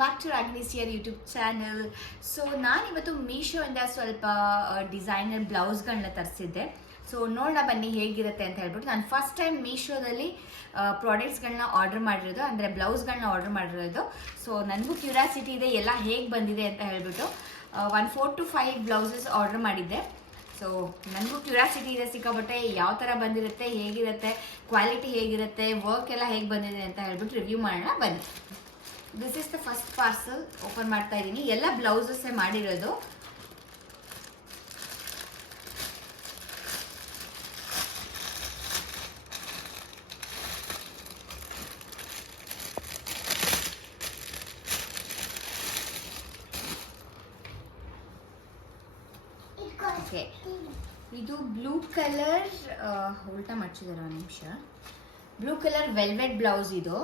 Back to Ragini's here YouTube channel. So ನಾನಿವತ್ತು ಮೀಶೋಯಿಂದ ಸ್ವಲ್ಪ ಡಿಸೈನರ್ ಬ್ಲೌಸ್ಗಳನ್ನ ತರಿಸಿದ್ದೆ. ಸೊ ನೋಡೋಣ ಬನ್ನಿ ಹೇಗಿರುತ್ತೆ ಅಂತ ಹೇಳ್ಬಿಟ್ಟು. ನಾನು ಫಸ್ಟ್ ಟೈಮ್ ಮೀಶೋದಲ್ಲಿ ಪ್ರಾಡಕ್ಟ್ಸ್ಗಳನ್ನ ಆರ್ಡರ್ ಮಾಡಿರೋದು, ಅಂದರೆ ಬ್ಲೌಸ್ಗಳನ್ನ ಆರ್ಡರ್ ಮಾಡಿರೋದು. ಸೊ ನನಗೂ ಕ್ಯೂರಿಯಾಸಿಟಿ ಇದೆ ಎಲ್ಲ ಹೇಗೆ ಬಂದಿದೆ ಅಂತ ಹೇಳ್ಬಿಟ್ಟು. 4 to 5 ಬ್ಲೌಸಸ್ ಆರ್ಡರ್ ಮಾಡಿದ್ದೆ. ಸೊ ನನಗೂ ಕ್ಯೂರಿಯಾಸಿಟಿ ಇದೆ ಸಿಕ್ಕಾಪಟ್ಟೆ, ಯಾವ ಥರ ಬಂದಿರುತ್ತೆ, ಹೇಗಿರುತ್ತೆ, ಕ್ವಾಲಿಟಿ ಹೇಗಿರುತ್ತೆ, ವರ್ಕ್ ಎಲ್ಲ ಹೇಗೆ ಬಂದಿದೆ ಅಂತ ಹೇಳ್ಬಿಟ್ಟು ರಿವ್ಯೂ ಮಾಡೋಣ ಬನ್ನಿ. This is the first parcel. Open ಮಾಡ್ತಾ ಇದ್ದೀನಿ. ಎಲ್ಲ ಬ್ಲೌಸಸ್ಸೇ ಮಾಡಿರೋದು. ಓಕೆ, ಇದು ಬ್ಲೂ ಕಲರ್, ಉಲ್ಟಾ ಮಡ್ಚಿದಾರೆ ಒಂದು ನಿಮಿಷ. ಬ್ಲೂ ಕಲರ್ ವೆಲ್ವೆಟ್ ಬ್ಲೌಸ್ ಇದು.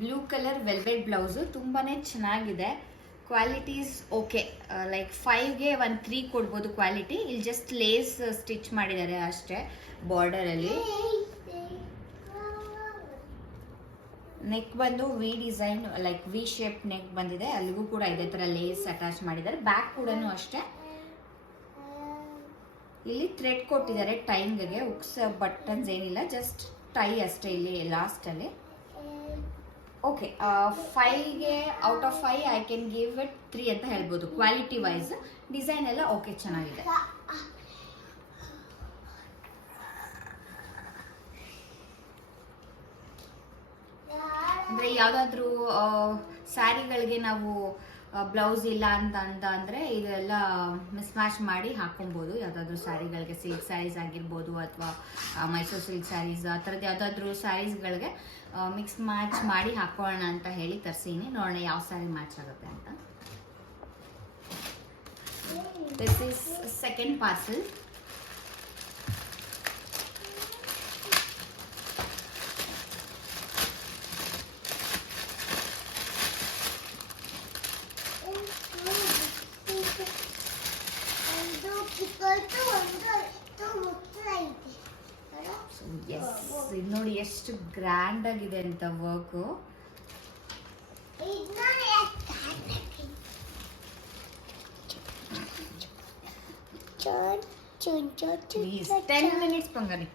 ಬ್ಲೂ ಕಲರ್ ವೆಲ್ವೆಟ್ ಬ್ಲೌಸು ತುಂಬಾನೇ ಚೆನ್ನಾಗಿದೆ. ಕ್ವಾಲಿಟೀಸ್ ಓಕೆ, ಲೈಕ್ 5ಗೆ 3 ಕೊಡ್ಬೋದು ಕ್ವಾಲಿಟಿ. ಇಲ್ಲಿ ಜಸ್ಟ್ ಲೇಸ್ ಸ್ಟಿಚ್ ಮಾಡಿದ್ದಾರೆ ಅಷ್ಟೇ ಬಾರ್ಡರಲ್ಲಿ. ನೆಕ್ ಬಂದು V design, like V shape neck ಬಂದಿದೆ. ಅಲ್ಲಿಗೂ ಕೂಡ ಇದೇ ಥರ ಲೇಸ್ ಅಟ್ಯಾಚ್ ಮಾಡಿದ್ದಾರೆ. ಬ್ಯಾಕ್ ಕೂಡ ಅಷ್ಟೇ. ಇಲ್ಲಿ ಥ್ರೆಡ್ ಕೊಟ್ಟಿದ್ದಾರೆ ಟೈಂಗ್ಗೆ. ಉಕ್ಸ್ ಬಟನ್ಸ್ ಏನಿಲ್ಲ, ಜಸ್ಟ್ ಟೈ ಅಷ್ಟೇ ಇಲ್ಲಿ ಲಾಸ್ಟಲ್ಲಿ. ಓಕೆ, 5ಗೆ out of 5 I can give it 3 ಅಂತ ಹೇಳ್ಬೋದು. ಕ್ವಾಲಿಟಿ ವೈಸ್ ಡಿಸೈನ್ ಎಲ್ಲ ಓಕೆ, ಚೆನ್ನಾಗಿದೆ. ಅಂದರೆ ಯಾವುದಾದ್ರೂ ಸ್ಯಾರಿಗಳಿಗೆ ನಾವು ಬ್ಲೌಸ್ ಇಲ್ಲ ಅಂದರೆ ಇದೆಲ್ಲ ಮಿಸ್ ಮ್ಯಾಚ್ ಮಾಡಿ ಹಾಕೊಬೋದು. ಯಾವುದಾದ್ರೂ ಸ್ಯಾರಿಗಳಿಗೆ, ಸಿಲ್ಕ್ ಸ್ಯಾರೀಸ್ ಆಗಿರ್ಬೋದು ಅಥವಾ ಮೈಸೂರು ಸಿಲ್ಕ್ ಸ್ಯಾರೀಸ್, ಆ ಥರದ್ದು ಯಾವುದಾದ್ರೂ ಸ್ಯಾರೀಸ್ಗಳಿಗೆ ಮಿಕ್ಸ್ ಮ್ಯಾಚ್ ಮಾಡಿ ಹಾಕೋಣ ಅಂತ ಹೇಳಿ ತರಿಸೀನಿ. ನೋಡೋಣ ಯಾವ ಸ್ಯಾರಿ ಮ್ಯಾಚ್ ಆಗುತ್ತೆ ಅಂತ. This is second parcel. ಇದು ನೋಡಿ ಎಷ್ಟು ಗ್ರ್ಯಾಂಡ್ ಆಗಿದೆ ಅಂತ ವರ್ಕು. 10 minutes ಬಂಗಾರಿ.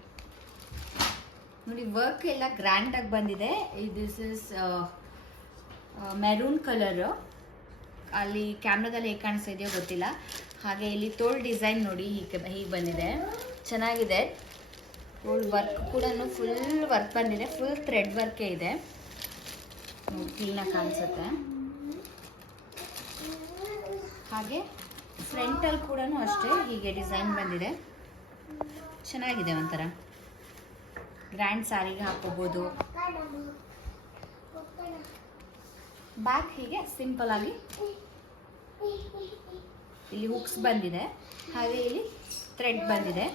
ನೋಡಿ ವರ್ಕ್ ಎಲ್ಲ ಗ್ರ್ಯಾಂಡ್ ಆಗಿ ಬಂದಿದೆ. This is maroon colour. ಅಲ್ಲಿ ಕ್ಯಾಮ್ರಾದಲ್ಲಿ ಹೇಗೆ ಕಾಣಿಸ್ತಾ ಇದೆಯೋ ಗೊತ್ತಿಲ್ಲ. ಹಾಗೆ ಇಲ್ಲಿ ತೋಳ್ ಡಿಸೈನ್ ನೋಡಿ ಹೀಗೆ ಬಂದಿದೆ, ಚೆನ್ನಾಗಿದೆ. ವರ್ಕ್ ಕೂಡ ಫುಲ್ ವರ್ಕ್ ಬಂದಿದೆ. ಫುಲ್ ಥ್ರೆಡ್ ವರ್ಕೇ ಇದೆ. ಕ್ಲೀನಾಗಿ ಕಾಣಿಸುತ್ತೆ. ಹಾಗೆ ಫ್ರಂಟಲ್ಲಿ ಕೂಡ ಅಷ್ಟೇ ಹೀಗೆ ಡಿಸೈನ್ ಬಂದಿದೆ. ಚೆನ್ನಾಗಿದೆ, ಒಂಥರ ಗ್ರ್ಯಾಂಡ್ ಸ್ಯಾರಿಗೆ ಹಾಕೋಬೋದು. ಬ್ಯಾಕ್ ಹೀಗೆ ಸಿಂಪಲ್ ಆಗಿ ಇಲ್ಲಿ ಹುಕ್ಸ್ ಬಂದಿದೆ. ಹಾಗೆ ಇಲ್ಲಿ ಥ್ರೆಡ್ ಬಂದಿದೆ.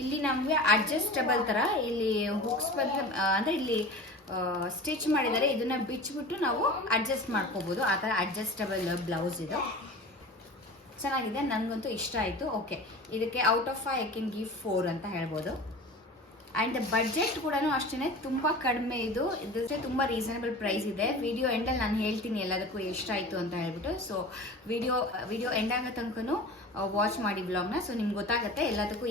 ಇಲ್ಲಿ ನಮಗೆ ಅಡ್ಜಸ್ಟಬಲ್ ಥರ ಇಲ್ಲಿ ಹುಕ್ಸ್ ಬಂದರೆ, ಅಂದರೆ ಇಲ್ಲಿ ಸ್ಟಿಚ್ ಮಾಡಿದ್ದಾರೆ. ಇದನ್ನು ಬಿಚ್ಚಿಬಿಟ್ಟು ನಾವು ಅಡ್ಜಸ್ಟ್ ಮಾಡ್ಕೋಬೋದು. ಆ ಥರ ಅಡ್ಜಸ್ಟಬಲ್ ಬ್ಲೌಸ್ ಇದು. ಚೆನ್ನಾಗಿದೆ, ನನಗಂತೂ ಇಷ್ಟ ಆಯಿತು. ಓಕೆ, ಇದಕ್ಕೆ out of 5 I can give 4 ಅಂತ ಹೇಳ್ಬೋದು. ಆ್ಯಂಡ್ ಬಡ್ಜೆಟ್ ಕೂಡ ಅಷ್ಟೇ ತುಂಬ ಕಡಿಮೆ. ಇದಕ್ಕೆ ತುಂಬ ರೀಸನಬಲ್ ಪ್ರೈಸ್ ಇದೆ. ವಿಡಿಯೋ ಎಂಡಲ್ಲಿ ನಾನು ಹೇಳ್ತೀನಿ ಎಲ್ಲದಕ್ಕೂ ಎಷ್ಟಾಯಿತು ಅಂತ ಹೇಳ್ಬಿಟ್ಟು. ಸೊ ವಿಡಿಯೋ ಎಂಡ್ ಆಗೋ ತನಕನೂ ವಾಚ್ ಮಾಡಿ ಬ್ಲಾಗ್ನ. ಸೊ ನಿಮ್ಗೆ ಗೊತ್ತಾಗುತ್ತೆ ಎಲ್ಲದಕ್ಕೂ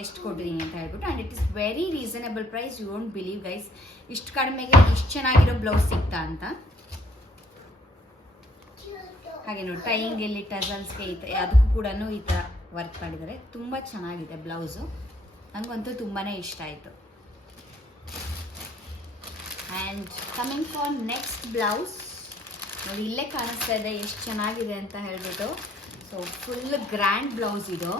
ಎಷ್ಟು ಕೊಟ್ಟಿದ್ದೀನಿ ಅಂತ ಹೇಳ್ಬಿಟ್ಟು. And it is very reasonable price. You don't believe guys, ಇಷ್ಟು ಕಡಿಮೆಗೆ ಇಷ್ಟು ಚೆನ್ನಾಗಿರೋ ಬ್ಲೌಸ್ ಸಿಗ್ತಾ ಅಂತ. ಹಾಗೆ ನೋಡಿ ಟೈಯಿಂಗ್ ಇಲ್ಲಿ ಟಸಲ್ಸ್ಗೆ ಅದಕ್ಕೂ ಕೂಡ ಈ ಥರ ವರ್ಕ್ ಮಾಡಿದ್ದಾರೆ. ತುಂಬ ಚೆನ್ನಾಗಿದೆ ಬ್ಲೌಸು. ನನಗಂತೂ ತುಂಬಾ ಇಷ್ಟ ಆಯಿತು. And coming for next blouse. ನೋಡಿ ಇಲ್ಲೇ ಕಾಣಿಸ್ತಾ ಇದೆ ಎಷ್ಟು ಚೆನ್ನಾಗಿದೆ ಅಂತ ಹೇಳ್ಬಿಟ್ಟು. ಸೊ ಫುಲ್ ಗ್ರ್ಯಾಂಡ್ ಬ್ಲೌಸ್ ಇದು.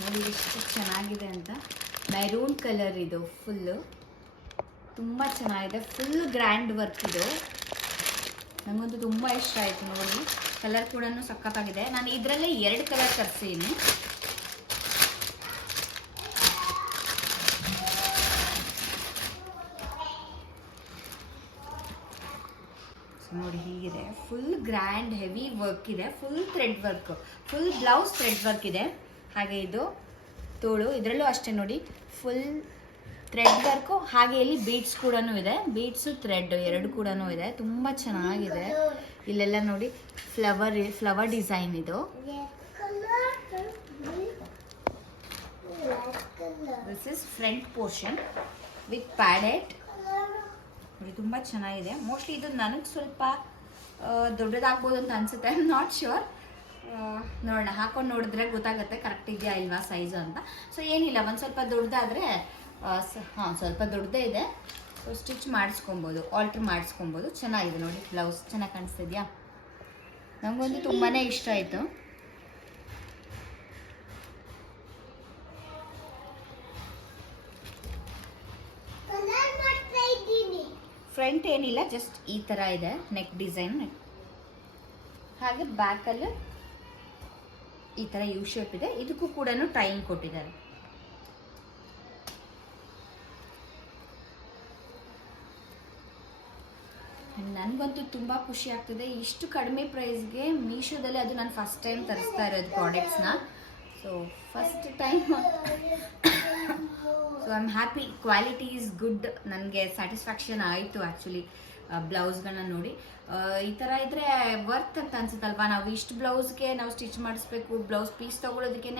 ನೋಡಿ ಎಷ್ಟು ಚೆನ್ನಾಗಿದೆ ಅಂತ. ಮೆರೂನ್ ಕಲರ್ ಇದು ಫುಲ್ಲು. ತುಂಬ ಚೆನ್ನಾಗಿದೆ. ಫುಲ್ ಗ್ರ್ಯಾಂಡ್ ವರ್ಕ್ ಇದು. ನನಗಂತೂ ತುಂಬ ಇಷ್ಟ ಆಯಿತು ನೋಡಿ. ಕಲರ್ ಕೂಡ ಸಖತ್ತಾಗಿದೆ. ನಾನು ಇದರಲ್ಲೇ 2 ಕಲರ್ ತರಿಸಿದ್ದೀನಿ. ಸೊ ನೋಡಿ ಹೀಗಿದೆ, ಫುಲ್ ಗ್ರ್ಯಾಂಡ್ ಹೆವಿ ವರ್ಕ್ ಇದೆ, full thread work, full blouse thread work ಇದೆ. ಹಾಗೆ ಇದು ತೋಳು, ಇದರಲ್ಲೂ ಅಷ್ಟೇ ನೋಡಿ ಫುಲ್ ಥ್ರೆಡ್ ವರ್ಕು. ಹಾಗೆ ಇಲ್ಲಿ ಬೀಡ್ಸ್ ಕೂಡ ಇದೆ, ಬೀಡ್ಸು ಥ್ರೆಡ್ ಎರಡು ಕೂಡ ಇದೆ. ತುಂಬ ಚೆನ್ನಾಗಿದೆ. ಇಲ್ಲೆಲ್ಲ ನೋಡಿ ಫ್ಲವರ್ ಡಿಸೈನ್ ಇದು. This is front portion with padded. ನೋಡಿ ತುಂಬ ಚೆನ್ನಾಗಿದೆ. ಮೋಸ್ಟ್ಲಿ ಇದು ನನಗೆ ಸ್ವಲ್ಪ ದೊಡ್ಡದಾಗ್ಬೋದು ಅಂತ ಅನ್ಸುತ್ತೆ, ಐ ಆಮ್ ನಾಟ್ ಶ್ಯೂರ್. ನೋಡೋಣ, ಹಾಕೊಂಡು ನೋಡಿದ್ರೆ ಗೊತ್ತಾಗುತ್ತೆ ಕರೆಕ್ಟ್ ಇದೆಯಾ ಇಲ್ವಾ ಸೈಜು ಅಂತ. ಸೊ ಏನಿಲ್ಲ, ಒಂದು ಸ್ವಲ್ಪ ದೊಡ್ಡದಾದರೆ ಸ್ವಲ್ಪ ದೊಡ್ಡದೇ ಇದೆ. ಸೊ ಸ್ಟಿಚ್ ಮಾಡಿಸ್ಕೊಬೋದು, ಆಲ್ಟ್ರ್ ಮಾಡಿಸ್ಕೊಬೋದು. ಚೆನ್ನಾಗಿದೆ ನೋಡಿ, ಬ್ಲೌಸ್ ಚೆನ್ನಾಗಿ ಕಾಣಿಸ್ತಿದ್ಯಾ? ನನಗೊಂದು ತುಂಬಾ ಇಷ್ಟ ಆಯಿತು. ಫ್ರಂಟ್ ಏನಿಲ್ಲ, ಜಸ್ಟ್ ಈ ಥರ ಇದೆ ನೆಕ್ ಡಿಸೈನ್. ಹಾಗೆ ಬ್ಯಾಕಲ್ಲಿ ಈ ಥರ ಯು ಶೇಪ್ ಇದೆ. ಇದಕ್ಕೂ ಕೂಡ ಟೈಮ್ ಕೊಟ್ಟಿದ್ದಾರೆ. ನನಗಂತೂ ತುಂಬ ಖುಷಿ ಆಗ್ತಿದೆ. ಇಷ್ಟು ಕಡಿಮೆ ಪ್ರೈಸ್ಗೆ ಮೀಶೋದಲ್ಲಿ, ಅದು ನಾನು ಫಸ್ಟ್ ಟೈಮ್ ತರಿಸ್ತಾ ಇರೋದು ಪ್ರಾಡಕ್ಟ್ಸ್ನ. So first time, so I am happy. Quality is good. ನನಗೆ ಸ್ಯಾಟಿಸ್ಫ್ಯಾಕ್ಷನ್ ಆಯಿತು ಆ್ಯಕ್ಚುಲಿ ಬ್ಲೌಸ್ಗಳನ್ನ ನೋಡಿ. ಈ ಥರ ಇದ್ದರೆ ವರ್ತ್ ಅಂತ ಅನ್ಸುತ್ತಲ್ವಾ? ನಾವು ಇಷ್ಟು ಬ್ಲೌಸ್ಗೆ ನಾವು ಸ್ಟಿಚ್ ಮಾಡಿಸ್ಬೇಕು, ಬ್ಲೌಸ್ ಪೀಸ್ ತೊಗೊಳೋದಕ್ಕೆ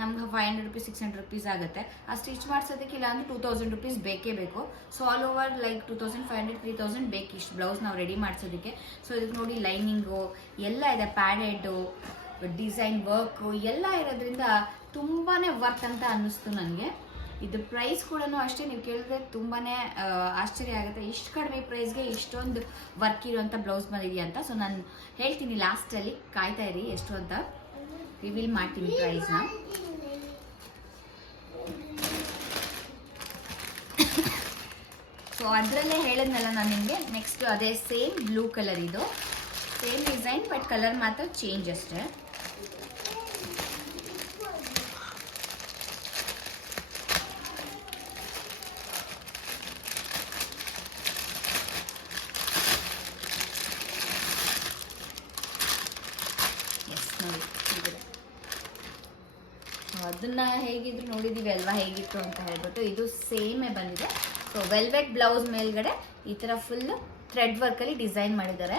ನಮ್ಗೆ 500 ರೂಪೀಸ್ 600 ರೂಪೀಸ್ ಆಗುತ್ತೆ. ಆ ಸ್ಟಿಚ್ ಮಾಡಿಸೋದಕ್ಕೆ ಇಲ್ಲ ಅಂದರೆ 2000 ರೂಪೀಸ್ ಬೇಕೇ ಬೇಕು. ಸೊ ಆಲ್ ಓವರ್ ಲೈಕ್ 2500 3000 ಬೇಕು ಇಷ್ಟು ಬ್ಲೌಸ್ ನಾವು ರೆಡಿ ಮಾಡಿಸೋದಕ್ಕೆ. ಸೊ ಇದಕ್ಕೆ ನೋಡಿ ಲೈನಿಂಗು ಎಲ್ಲ ಇದೆ, ಪ್ಯಾಡೆಡು, ಡಿಸೈನ್ ವರ್ಕು ಎಲ್ಲ ಇರೋದ್ರಿಂದ ತುಂಬಾ ವರ್ತ್ ಅಂತ ಅನ್ನಿಸ್ತು ನನಗೆ. ಇದು ಪ್ರೈಸ್ ಕೂಡ ಅಷ್ಟೇ, ನೀವು ಕೇಳಿದ್ರೆ ತುಂಬಾ ಆಶ್ಚರ್ಯ ಆಗುತ್ತೆ. ಇಷ್ಟು ಕಡಿಮೆ ಪ್ರೈಸ್ಗೆ ಇಷ್ಟೊಂದು ವರ್ಕ್ ಇರುವಂಥ ಬ್ಲೌಸ್ ಬಂದಿದೆಯಾ ಅಂತ. ಸೊ ನಾನು ಹೇಳ್ತೀನಿ ಲಾಸ್ಟಲ್ಲಿ, ಕಾಯ್ತಾ ಇರಿ ಎಷ್ಟು ಅಂತ ರಿವೀಲ್ ಮಾಡ್ತೀನಿ ಪ್ರೈಸ್ನ. ಸೊ ಅದರಲ್ಲೇ ಹೇಳಿದ್ನಲ್ಲ ನಾನು ನಿಮಗೆ. ನೆಕ್ಸ್ಟ್ ಅದೇ ಸೇಮ್ ಬ್ಲೂ ಕಲರ್, ಇದು ಸೇಮ್ ಡಿಸೈನ್ ಬಟ್ ಕಲರ್ ಮಾತ್ರ ಚೇಂಜ್ ಅಷ್ಟೇ. ಅದನ್ನ ಹೇಗಿದ್ರು ನೋಡಿದೀವಿ ಅಲ್ವಾ ಹೇಗಿತ್ತು ಅಂತ ಹೇಳ್ಬಿಟ್ಟು. ಇದು ಸೇಮೇ ಬಂದಿದೆ. ಸೊ ವೆಲ್ವೆಟ್ ಬ್ಲೌಸ್ ಮೇಲ್ಗಡೆ ಈ ಥರ ಫುಲ್ ಥ್ರೆಡ್ ವರ್ಕಲ್ಲಿ ಡಿಸೈನ್ ಮಾಡಿದ್ದಾರೆ.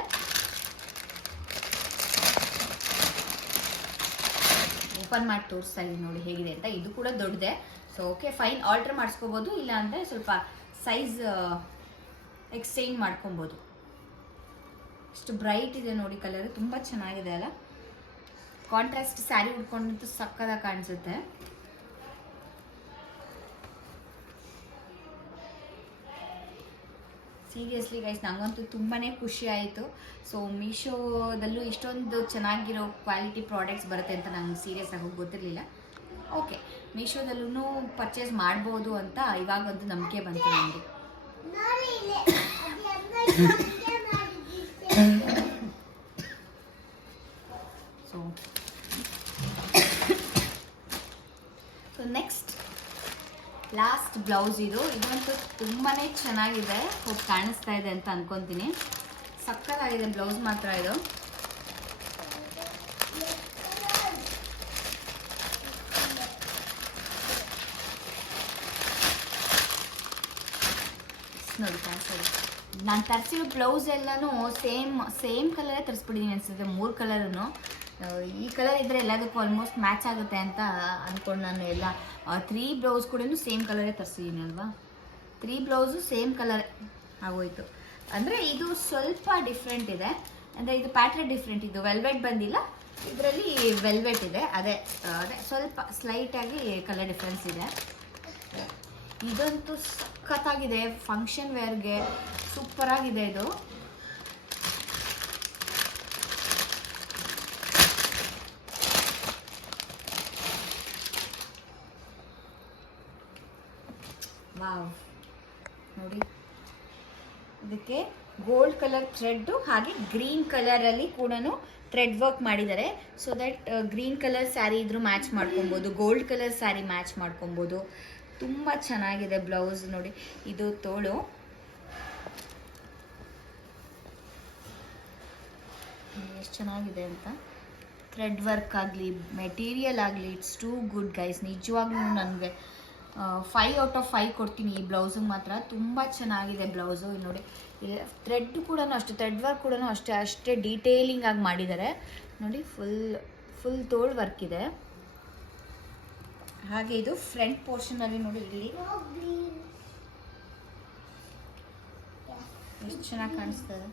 ಓಪನ್ ಮಾಡಿ ತೋರಿಸ್ತಾ ಇದೀನಿ ನೋಡಿ ಹೇಗಿದೆ ಅಂತ. ಇದು ಕೂಡ ದೊಡ್ಡದೆ. ಸೊ ಓಕೆ ಫೈನ್, ಆಲ್ಟರ್ ಮಾಡಿಸ್ಕೋಬೋದು, ಇಲ್ಲ ಅಂದರೆ ಸ್ವಲ್ಪ ಸೈಜ್ ಎಕ್ಸ್ಚೇಂಜ್ ಮಾಡ್ಕೊಬೋದು. ಇಷ್ಟು ಬ್ರೈಟ್ ಇದೆ ನೋಡಿ ಕಲರ್, ತುಂಬ ಚೆನ್ನಾಗಿದೆ ಅಲ್ಲ? ಕಾಂಟ್ರಾಸ್ಟ್ ಸ್ಯಾರಿ ಉಟ್ಕೊಂಡಂತೂ ಸಕ್ಕದಾಗಿ ಕಾಣಿಸುತ್ತೆ. ಸೀರಿಯಸ್ಲಿ ಗೈಸ್, ನನಗಂತೂ ತುಂಬಾ ಖುಷಿ ಆಯಿತು. ಸೊ ಮೀಶೋದಲ್ಲೂ ಇಷ್ಟೊಂದು ಚೆನ್ನಾಗಿರೋ ಕ್ವಾಲಿಟಿ ಪ್ರಾಡಕ್ಟ್ಸ್ ಬರುತ್ತೆ ಅಂತ ನಂಗೆ ಸೀರಿಯಸ್ ಆಗಿ ಗೊತ್ತಿರಲಿಲ್ಲ. ಓಕೆ, ಮೀಶೋದಲ್ಲೂ ಪರ್ಚೇಸ್ ಮಾಡ್ಬೋದು ಅಂತ ಇವಾಗಂತೂ ನಂಬಿಕೆ ಬಂತು ನನಗೆ. ಸೊ ನೆಕ್ಸ್ಟ್ ಲಾಸ್ಟ್ ಬ್ಲೌಸ್ ಇದಂತೂ ತುಂಬಾ ಚೆನ್ನಾಗಿದೆ. ಹೋಗಿ ಕಾಣಿಸ್ತಾ ಇದೆ ಅಂತ ಅನ್ಕೊತೀನಿ. ಸಕ್ಕತ್ತಾಗಿದೆ ಬ್ಲೌಸ್ ಮಾತ್ರ ಇದು. ನೋಡಿ ಕಾಣಿಸೋದು. ನಾನು ತರಿಸಿರೋ ಬ್ಲೌಸ್ ಎಲ್ಲನೂ ಸೇಮ್ ಕಲರೇ ತರಿಸ್ಬಿಟ್ಟಿದ್ದೀನಿ ಅನಿಸುತ್ತೆ, 3 ಕಲರನ್ನು. ಈ ಕಲರ್ ಇದ್ದರೆ ಎಲ್ಲದಕ್ಕೂ ಆಲ್ಮೋಸ್ಟ್ ಮ್ಯಾಚ್ ಆಗುತ್ತೆ ಅಂತ ಅಂದ್ಕೊಂಡು ನಾನು ಎಲ್ಲ 3 ಬ್ಲೌಸ್ ಕೂಡ ಸೇಮ್ ಕಲರೇ ತರಿಸಿದ್ದೀನಿ ಅಲ್ವಾ. 3 ಬ್ಲೌಸು ಸೇಮ್ ಕಲರ್ ಆಗೋಯ್ತು. ಅಂದರೆ ಇದು ಸ್ವಲ್ಪ ಡಿಫ್ರೆಂಟ್ ಇದೆ, ಅಂದರೆ ಇದು ಪ್ಯಾಟ್ರನ್ ಡಿಫ್ರೆಂಟ್. ಇದು ವೆಲ್ವೆಟ್ ಬಂದಿಲ್ಲ, ಇದರಲ್ಲಿ ವೆಲ್ವೆಟ್ ಇದೆ. ಅದೇ ಸ್ವಲ್ಪ ಸ್ಲೈಟಾಗಿ ಕಲರ್ ಡಿಫ್ರೆನ್ಸ್ ಇದೆ. ಇದಂತೂ ಸಖತ್ತಾಗಿದೆ, ಫಂಕ್ಷನ್ ವೇರ್ಗೆ ಸೂಪರಾಗಿದೆ ಇದು. ವಾವ್, ನೋಡಿ ಇದಕ್ಕೆ ಗೋಲ್ಡ್ ಕಲರ್ ಥ್ರೆಡ್ಡು ಹಾಗೆ ಗ್ರೀನ್ ಕಲರಲ್ಲಿ ಕೂಡ ಥ್ರೆಡ್ ವರ್ಕ್ ಮಾಡಿದ್ದಾರೆ. So that green colour sari ಇದ್ರೂ ಮ್ಯಾಚ್ ಮಾಡ್ಕೊಬೋದು, ಗೋಲ್ಡ್ ಕಲರ್ ಸ್ಯಾರಿ ಮ್ಯಾಚ್ ಮಾಡ್ಕೊಬೋದು. ತುಂಬ ಚೆನ್ನಾಗಿದೆ ಬ್ಲೌಸ್ ನೋಡಿ. ಇದು ತೋಳು, ಎಷ್ಟು ಚೆನ್ನಾಗಿದೆ ಅಂತ. ಥ್ರೆಡ್ ವರ್ಕ್ ಆಗಲಿ, ಮೆಟೀರಿಯಲ್ ಆಗಲಿ, ಇಟ್ಸ್ ಟೂ ಗುಡ್ ಗೈಸ್. ನಿಜವಾಗ್ಲೂ ನನಗೆ 5 ಔಟ್ ಆಫ್ 5 ಕೊಡ್ತೀನಿ ಈ ಬ್ಲೌಸಿಗೆ ಮಾತ್ರ. ತುಂಬ ಚೆನ್ನಾಗಿದೆ ಬ್ಲೌಸು. ನೋಡಿ ಥ್ರೆಡ್ ಕೂಡ ಅಷ್ಟೇ, ಥ್ರೆಡ್ ವರ್ಕ್ ಕೂಡ ಅಷ್ಟೇ ಡೀಟೇಲಿಂಗ್ ಆಗಿ ಮಾಡಿದ್ದಾರೆ ನೋಡಿ. ಫುಲ್ ತೋಳು ವರ್ಕ್ ಇದೆ. ಹಾಗೆ ಇದು ಫ್ರಂಟ್ ಪೋರ್ಷನಲ್ಲಿ ನೋಡಿ, ಇಲ್ಲಿ ಎಷ್ಟು ಚೆನ್ನಾಗಿ ಕಾಣಿಸ್ತದೆ.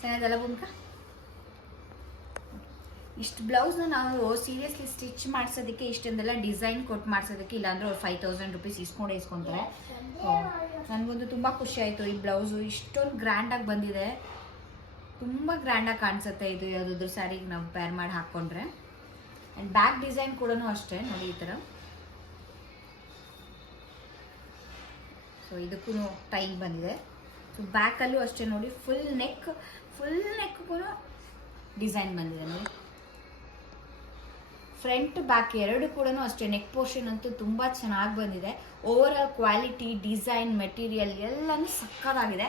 ಚೆನ್ನಾಗಲ್ಲ ಭೂಮಿಕಾ? ಇಷ್ಟು ಬ್ಲೌಸ್ನ ನಾವು ಸೀರಿಯಸ್ಲಿ ಸ್ಟಿಚ್ ಮಾಡಿಸೋದಕ್ಕೆ, ಇಷ್ಟೊಂದೆಲ್ಲ ಡಿಸೈನ್ ಕೊಟ್ಟು ಮಾಡಿಸೋದಕ್ಕೆ ಇಲ್ಲಾಂದ್ರೆ ಅವ್ರು 5000 ರುಪೀಸ್ ಇಸ್ಕೊಂತಾರೆ. ನನಗೊಂದು ತುಂಬ ಖುಷಿ ಆಯಿತು. ಈ ಬ್ಲೌಸು ಇಷ್ಟೊಂದು ಗ್ರ್ಯಾಂಡಾಗಿ ಬಂದಿದೆ, ತುಂಬ ಗ್ರ್ಯಾಂಡಾಗಿ ಕಾಣಿಸುತ್ತೆ. ಇದು ಯಾವುದಾದ್ರೂ ಸ್ಯಾರಿಗೆ ನಾವು ಪೇರ್ ಮಾಡಿ ಹಾಕ್ಕೊಂಡ್ರೆ. ಆ್ಯಂಡ್ ಬ್ಯಾಕ್ ಡಿಸೈನ್ ಕೂಡ ಅಷ್ಟೇ ನೋಡಿ, ಈ ಥರ. ಸೊ ಇದಕ್ಕೂ ಟೈಮ್ ಬಂದಿದೆ. ಸೊ ಬ್ಯಾಕಲ್ಲೂ ಅಷ್ಟೇ ನೋಡಿ, ಫುಲ್ ನೆಕ್ ಕೂಡ ಡಿಸೈನ್ ಬಂದಿದೆ ನೋಡಿ. ಫ್ರಂಟ್ ಬ್ಯಾಕ್ ಎರಡು ಕೂಡ ಅಷ್ಟೇ. ನೆಕ್ ಪೋರ್ಷನ್ ಅಂತೂ ತುಂಬ ಚೆನ್ನಾಗಿ ಬಂದಿದೆ. Over all quality, design, material ಎಲ್ಲನೂ ಸಕ್ಕತ್ತಾಗಿದೆ.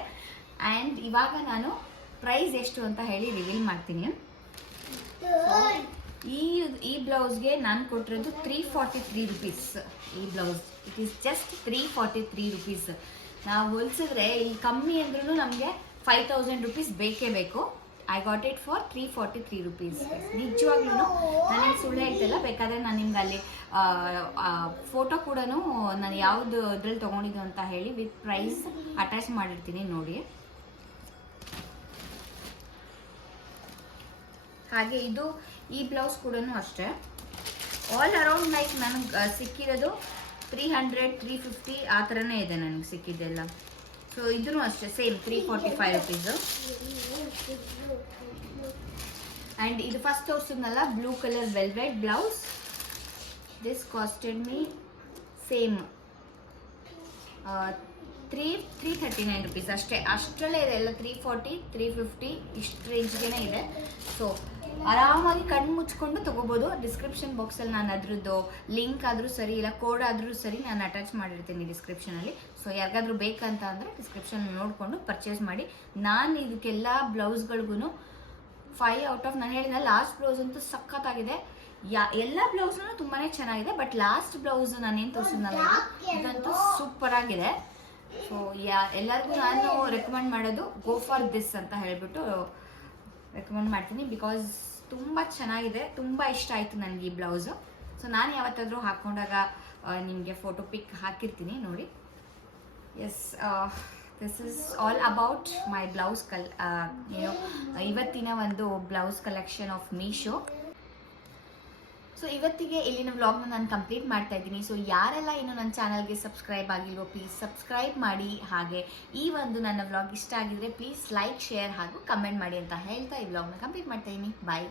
ಆ್ಯಂಡ್ ಇವಾಗ ನಾನು ಪ್ರೈಸ್ ಎಷ್ಟು ಅಂತ ಹೇಳಿ ರಿವೀಲ್ ಮಾಡ್ತೀನಿ. ಈ ಬ್ಲೌಸ್ಗೆ ನಾನು ಕೊಟ್ಟಿರೋದು 343 ರುಪೀಸ್. ಈ blouse it is just 343 rupees. ನಾವು ಹೋಲಿಸಿದ್ರೆ ಇಲ್ಲಿ ಕಮ್ಮಿ ಅಂದ್ರೂ ನಮಗೆ 5000 ರುಪೀಸ್ ಬೇಕೇ ಬೇಕು. I got it for 343 rupees. ನಿಜವಾಗ್ಲೂ ನಾನೇನು ಸುಳ್ಳು ಹೇಳ್ತಿಲ್ಲ. ಬೇಕಾದರೆ ನಾನು ನಿಮ್ಗೆ ಅಲ್ಲಿ ಫೋಟೋ ಕೂಡ ನಾನು ಯಾವುದು ಇದ್ರಲ್ಲಿ ತೊಗೊಂಡಿದ್ದು ಅಂತ ಹೇಳಿ ವಿತ್ ಪ್ರೈಸ್ ಅಟ್ಯಾಚ್ ಮಾಡಿರ್ತೀನಿ ನೋಡಿ. ಹಾಗೆ ಈ ಬ್ಲೌಸ್ ಕೂಡ ಅಷ್ಟೇ. ಆಲ್ ಅರೌಂಡ್ ಲೈಕ್ ನನಗೆ ಸಿಕ್ಕಿರೋದು 300, 350 ಆ ಥರನೇ ಇದೆ ನನಗೆ ಸಿಕ್ಕಿದ್ದೆಲ್ಲ. ಸೊ ಇದೂ ಅಷ್ಟೇ ಸೇಮ್ 345 ರುಪೀಸು. ಆ್ಯಂಡ್ ಇದು ಫಸ್ಟ್ ತೋರಿಸಿದ್ನಲ್ಲ blue colour velvet blouse, this costed me same 339 rupees ಅಷ್ಟೇ. ಅಷ್ಟರಲ್ಲೇ ಇದೆ ಎಲ್ಲ. 340, 350 ಇಷ್ಟು ರೇಂಜ್ಗೆ ಇದೆ. ಸೊ ಆರಾಮಾಗಿ ಕಣ್ಣು ಮುಚ್ಕೊಂಡು ತೊಗೋಬೋದು. ಡಿಸ್ಕ್ರಿಪ್ಷನ್ ಬಾಕ್ಸಲ್ಲಿ ನಾನು ಅದ್ರದ್ದು ಲಿಂಕ್ ಆದರೂ ಸರಿ, ಇಲ್ಲ ಕೋಡ್ ಆದರೂ ಸರಿ ನಾನು ಅಟ್ಯಾಚ್ ಮಾಡಿರ್ತೀನಿ ಡಿಸ್ಕ್ರಿಪ್ಷನಲ್ಲಿ. ಸೊ ಯಾರಿಗಾದ್ರೂ ಬೇಕಂತ ಅಂದರೆ ಡಿಸ್ಕ್ರಿಪ್ಷನ್ ನೋಡಿಕೊಂಡು ಪರ್ಚೇಸ್ ಮಾಡಿ. ನಾನು ಇದಕ್ಕೆಲ್ಲ ಬ್ಲೌಸ್ಗಳಿಗೂ 5 ಔಟ್ ಆಫ್, ನಾನು ಹೇಳಿದ ಲಾಸ್ಟ್ ಬ್ಲೌಸ್ ಅಂತೂ ಸಖತ್ತಾಗಿದೆ. ಎಲ್ಲ ಬ್ಲೌಸ್ನೂ ತುಂಬಾ ಚೆನ್ನಾಗಿದೆ. ಬಟ್ ಲಾಸ್ಟ್ ಬ್ಲೌಸ್ ನಾನೇನು ತೋರಿಸಿದ್ನಲ್ಲ ಇದಂತೂ ಸೂಪರ್ ಆಗಿದೆ. ಸೊ ಎಲ್ಲರಿಗೂ ನಾನು ರೆಕಮೆಂಡ್ ಮಾಡೋದು ಗೋ ಫಾರ್ ದಿಸ್ ಅಂತ ಹೇಳಿಬಿಟ್ಟು ರೆಕಮೆಂಡ್ ಮಾಡ್ತೀನಿ. ಬಿಕಾಸ್ ತುಂಬ ಚೆನ್ನಾಗಿದೆ, ತುಂಬ ಇಷ್ಟ ಆಯಿತು ನನಗೆ ಈ ಬ್ಲೌಸು. ಸೊ ನಾನು ಯಾವತ್ತಾದರೂ ಹಾಕ್ಕೊಂಡಾಗ ನಿಮಗೆ ಫೋಟೋ ಪಿಕ್ ಹಾಕಿರ್ತೀನಿ ನೋಡಿ. Yes, this is all about my blouse ಇವತ್ತಿನ ಒಂದು blouse collection of Meesho. So ಇವತ್ತಿಗೆ ಇಲ್ಲಿನ ವ್ಲಾಗ್ನ ನಾನು ಕಂಪ್ಲೀಟ್ ಮಾಡ್ತಾ ಇದ್ದೀನಿ. ಸೊ ಯಾರೆಲ್ಲ ಇನ್ನು ನನ್ನ ಚಾನಲ್ಗೆ ಸಬ್ಸ್ಕ್ರೈಬ್ ಆಗಿಲ್ವೋ ಪ್ಲೀಸ್ ಸಬ್ಸ್ಕ್ರೈಬ್ ಮಾಡಿ. ಹಾಗೆ ಈ ಒಂದು ನನ್ನ ವ್ಲಾಗ್ ಇಷ್ಟ ಆಗಿದ್ರೆ ಪ್ಲೀಸ್ ಲೈಕ್, ಶೇರ್ ಹಾಗೂ ಕಮೆಂಟ್ ಮಾಡಿ ಅಂತ ಹೇಳ್ತಾ ಈ ವ್ಲಾಗ್ನ ಕಂಪ್ಲೀಟ್ ಮಾಡ್ತಾ ಇದ್ದೀನಿ. ಬಾಯ್.